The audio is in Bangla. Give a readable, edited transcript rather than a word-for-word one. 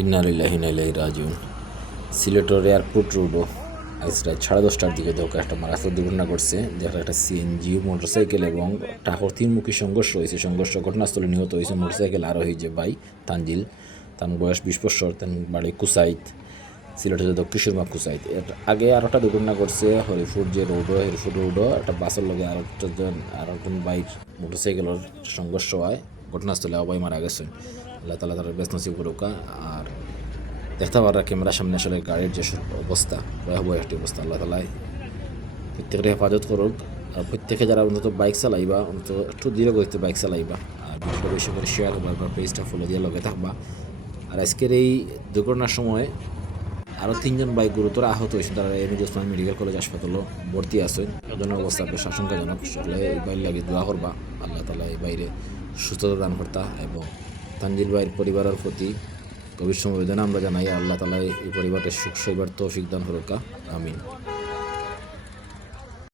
ইন্না লিল্লাহি ওয়া ইন্না ইলাইহি রাজিউন। সিলেটের এয়ারপোর্ট রোডও আজ রাত 10:30টার দিকে দেখো একটা মারাত্মক দুর্ঘটনা ঘটছে। দেখা একটা সিএনজি মোটরসাইকেল এবং ট্রাকের তিনমুখী সংঘর্ষ হয়েছে। সংঘর্ষ ঘটনাস্থলে নিহত হয়েছে মোটরসাইকেল আরোহী যে ভাই তানজিল, তার বয়স 20 বছর, তার বাড়ি কুসাইত, সিলেটের যে কিশোরমা কুসাইত। এর আগে আর একটা দুর্ঘটনা ঘটছে হরিপুর যে রোডও, হরিপুর রোডও একটা বাসের লগে আরেকজন বাইক মোটরসাইকেলের সংঘর্ষ হয়, ঘটনাস্থলে অবাই মারা গেছেন। আল্লাহ তালা তার বেশ নসিব করুকা। আর দেখতে পারা ক্যামেরার সামনে আসলে গাড়ির যে অবস্থা, ভয়াবহ একটি অবস্থা। আল্লাহ তালাই প্রত্যেকের হেফাজত করুক। আর প্রত্যেকে যারা অন্তত বাইক চালাইবা অন্তত একটু ধীরে গতিতে বাইক চালাইবা, আর ভিডিওটা বেশি করে শেয়ার করবা বা পেজটা ফলো দিয়ে লগে থাকবা। আর আজকের এই দুর্ঘটনার সময় আরও 3জন বাইক গুরুতর আহত হয়েছে, তারা এমএজি ওসমান মেডিকেল কলেজ হাসপাতালও ভর্তি আছে। এজনের অবস্থা বেশ আশঙ্কাজনক। আসলে এই বাইর লাগে দোয়া করবা, আল্লাহ তালা এই বাইরে সুস্থতা দান কর্তা এবং তানজিল ভাইয়ের পরিবারের প্রতি গভীর সমবেদনা আমরা জানাই। আল্লাহ তালা এই পরিবারের সুখ সইবার তৌফিক দান করুকা, আমিন।